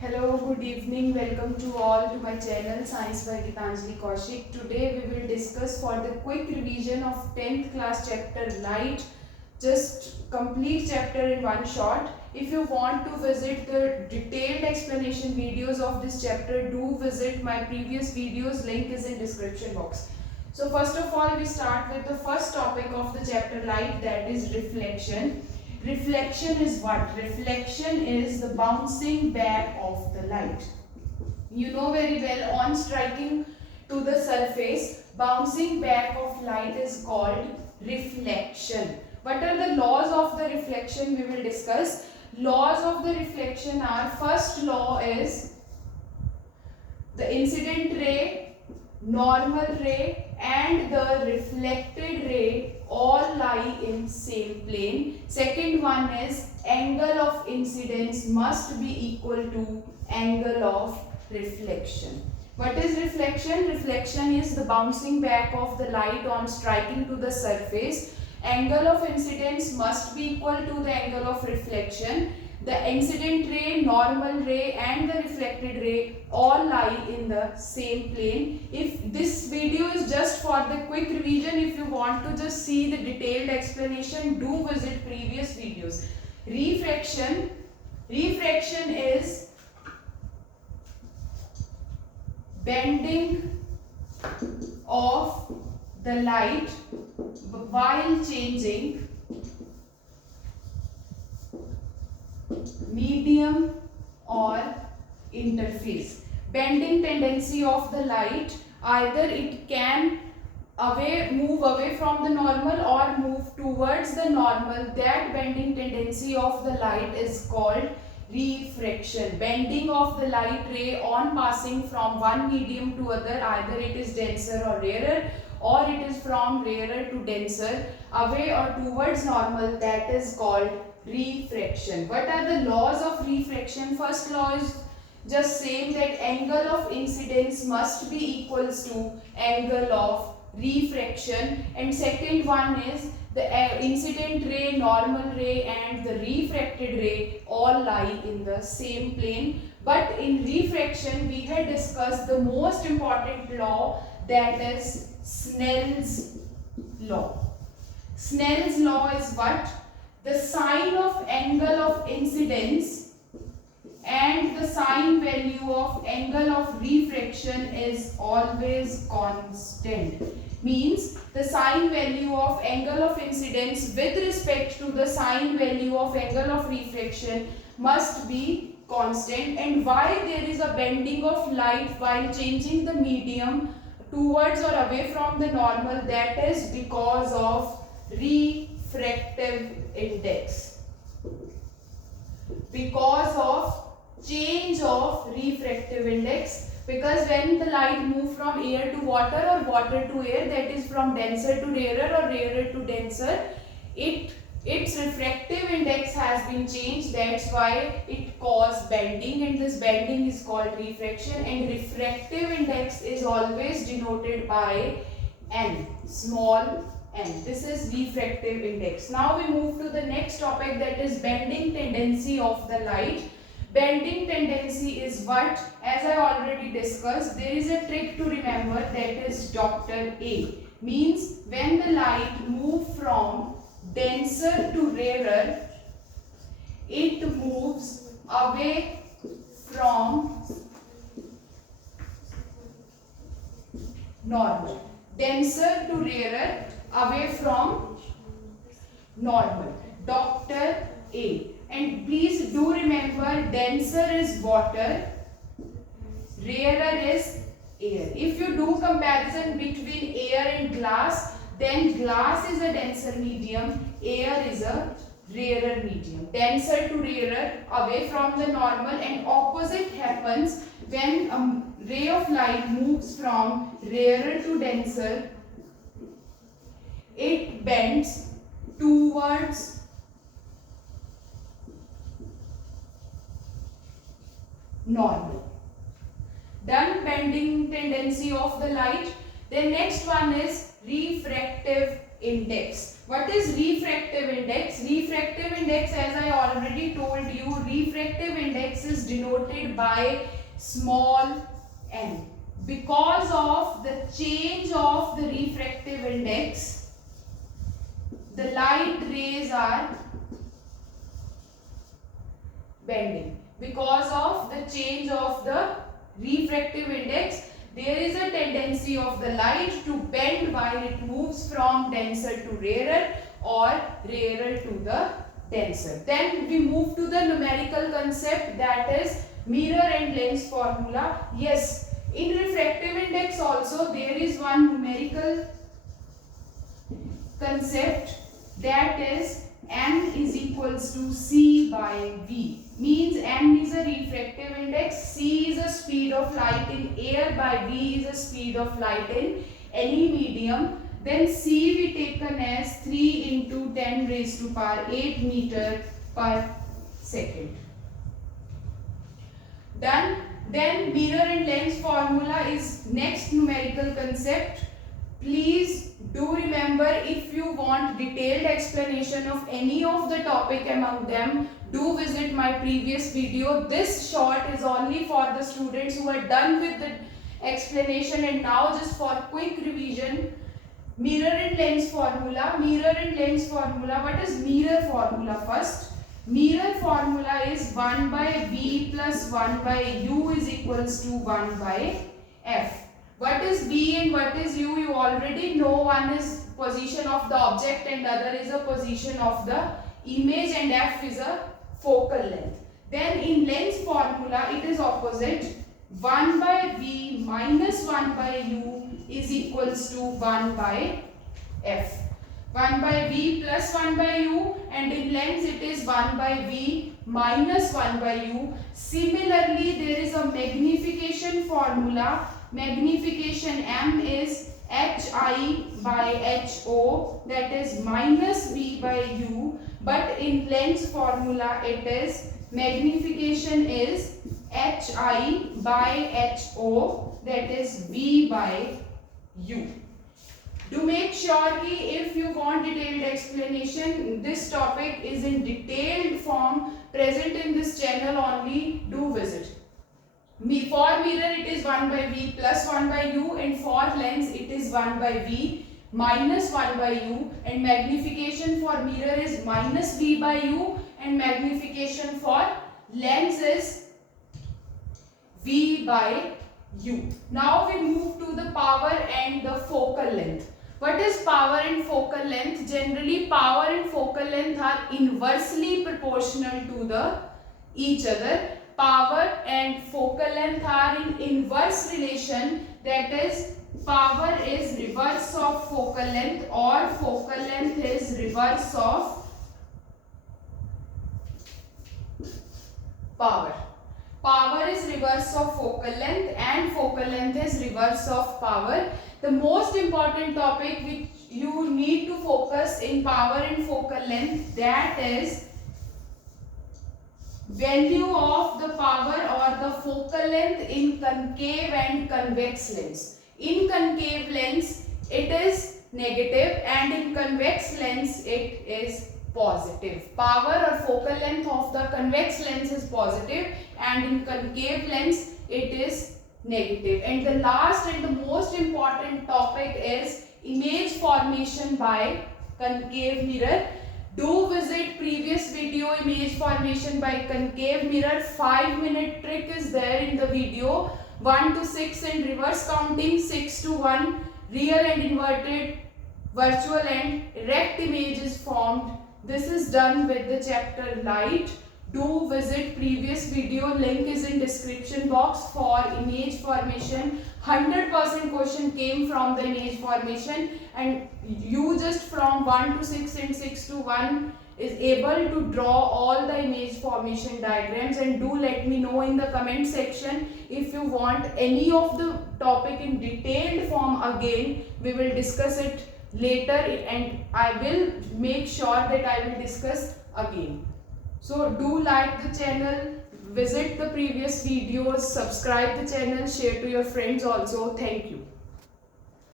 Hello, good evening. Welcome to all to my channel Science by Gitanjali Kaushik. Today we will discuss for the quick revision of 10th class chapter Light. Just complete chapter in one shot. If you want to visit the detailed explanation videos of this chapter, do visit my previous videos. Link is in description box. So first of all, we start with the first topic of the chapter Light, that is reflection. Reflection is what? Reflection is the bouncing back of the light. You know very well, on striking to the surface, bouncing back of light is called reflection. What are the laws of the reflection we will discuss? Laws of the reflection are, first law is the incident ray, normal ray and the reflected ray all lie in same plane. Second one is angle of incidence must be equal to angle of reflection. What is reflection? Reflection is the bouncing back of the light on striking to the surface. Angle of incidence must be equal to the angle of reflection. The incident ray, normal ray and the reflected ray all lie in the same plane. If this video is just for the quick revision, if you want to just see the detailed explanation, do visit previous videos. Refraction is bending of the light while changing medium or interface. Bending tendency of the light, either it can move away from the normal or move towards the normal. That bending tendency of the light is called refraction. Bending of the light ray on passing from one medium to other, either it is denser or rarer, or it is from rarer to denser, away or towards normal, that is called refraction. What are the laws of refraction? First law is just saying that angle of incidence must be equals to angle of refraction, and second one is the incident ray, normal ray and the refracted ray all lie in the same plane. But in refraction we had discussed the most important law, that is Snell's law. Snell's law is what? The sign of angle of incidence and the sign value of angle of refraction is always constant. Means the sign value of angle of incidence with respect to the sign value of angle of refraction must be constant. And why there is a bending of light while changing the medium towards or away from the normal? That is because of refractive index. Because of change of refractive index, because when the light move from air to water or water to air, that is from denser to rarer or rarer to denser, its refractive index has been changed. That's why it causes bending, and this bending is called refraction. And refractive index is always denoted by n, small n. This is refractive index. Now we move to the next topic, that is bending tendency of the light. Bending tendency is what? As I already discussed, there is a trick to remember, that is Dr. A. Means when the light moves from denser to rarer, it moves away from normal. Denser to rarer, away from normal. Dr. A. And please do remember, denser is water, rarer is air. If you do comparison between air and glass, then glass is a denser medium, air is a rarer medium. Denser to rarer, away from the normal, and opposite happens when a ray of light moves from rarer to denser. It bends towards normal. Done bending tendency of the light. Then next one is refractive index. What is refractive index? Refractive index, as I already told you, refractive index is denoted by small n. Because of the change of the refractive index, the light rays are bending. Because of the change of the refractive index, there is a tendency of the light to bend while it moves from denser to rarer or rarer to the denser. Then we move to the numerical concept, that is mirror and lens formula. Yes, in refractive index also there is one numerical concept, that is n is equals to c by v. Means n is a refractive index, c is a speed of light in air, by v is a speed of light in any medium. Then c we taken as 3 into 10 raised to power 8 meter per second. Done. Then mirror and lens formula is next numerical concept. Please do remember, if you want detailed explanation of any of the topic among them, do visit my previous video. This short is only for the students who are done with the explanation, and now just for quick revision. Mirror and lens formula. Mirror and lens formula. What is mirror formula first? Mirror formula is 1 by v plus 1 by u is equals to 1 by f. What is v and what is u? You already know. One is position of the object and other is a position of the image, and f is a focal length. Then in lens formula it is opposite. 1 by v minus 1 by u is equals to 1 by f. 1 by v plus 1 by u, and in lens it is 1 by v minus 1 by u. Similarly, there is a magnification formula. Magnification m is hi by ho, that is minus v by u, but in lens formula it is magnification is hi by ho, that is v by u. To make sure ki if you want detailed explanation, this topic is in detailed form present in this channel only, do visit. For mirror it is 1 by v plus 1 by u, and for lens it is 1 by v minus 1 by u, and magnification for mirror is minus v by u, and magnification for lens is v by u. Now we move to the power and the focal length. What is power and focal length? Generally, power and focal length are inversely proportional to each other. Power and focal length are in inverse relation, that is power is reverse of focal length or focal length is reverse of power. Power is reverse of focal length and focal length is reverse of power. The most important topic which you need to focus in power and focal length, that is value of the power or the focal length in concave and convex lens. In concave lens it is negative and in convex lens it is positive. Power or focal length of the convex lens is positive and in concave lens it is negative. And the last and the most important topic is image formation by concave mirror. Do visit previous video, image formation by concave mirror. 5-minute trick is there in the video. 1 to 6 and reverse counting, 6 to 1, real and inverted, virtual and erect image is formed. This is done with the chapter light. Do visit previous video, link is in description box for image formation. 100% question came from the image formation, and you just from 1 to 6 and 6 to 1 is able to draw all the image formation diagrams. And do let me know in the comment section if you want any of the topic in detailed form. Again, we will discuss it later and I will make sure that I will discuss again. So do like the channel, visit the previous videos, subscribe the channel, share to your friends also. Thank you.